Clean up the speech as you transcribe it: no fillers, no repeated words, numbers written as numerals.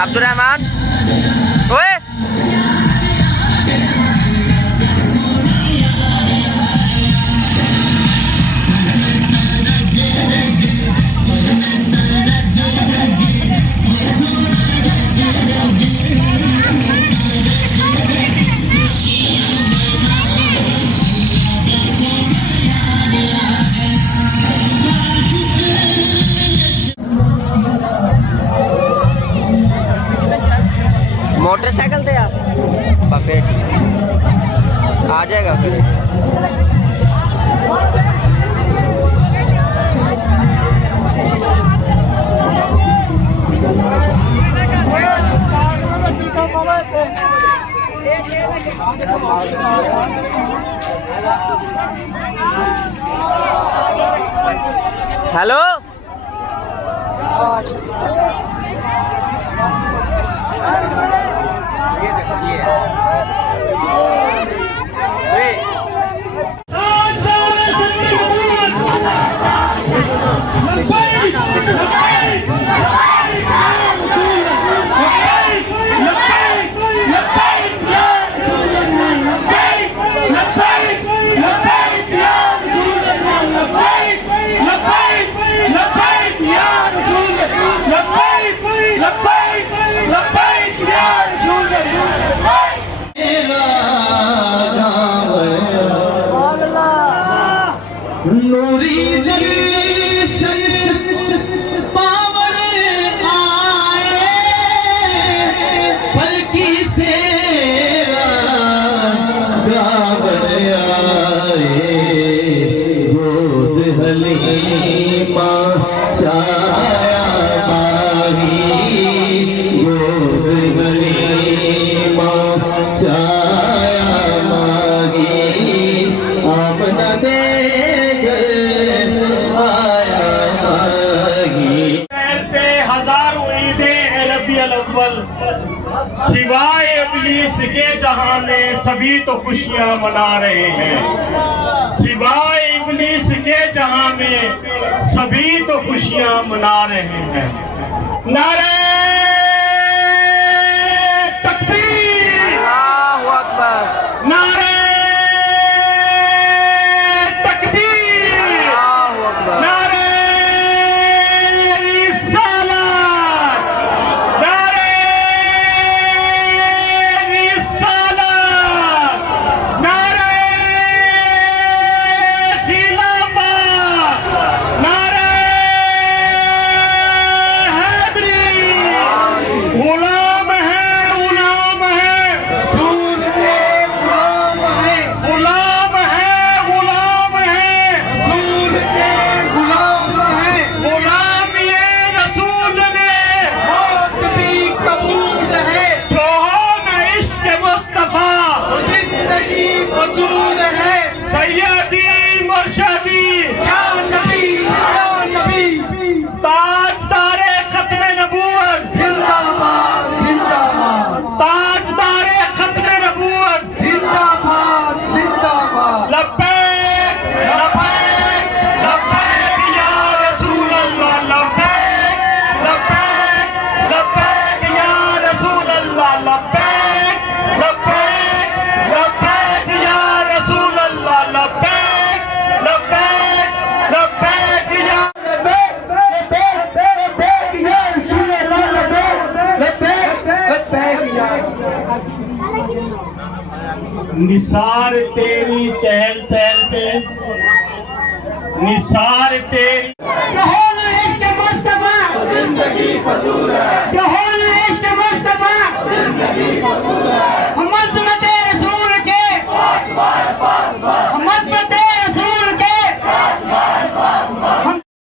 عبدالرحمان اوئے motor cycle تھے آپ بفیٹ آ جائے گا پھر ہیلو سوائے ابلیس کے جہاں میں سبھی تو خوشیاں منا رہے ہیں سوائے ابلیس کے جہاں میں سبھی تو خوشیاں منا رہے ہیں نعرہ تکبیر اللہ اکبر نعرہ تکبیر اللہ اکبر نعرہ نثار تیری چہل پہل پہ نثار تیری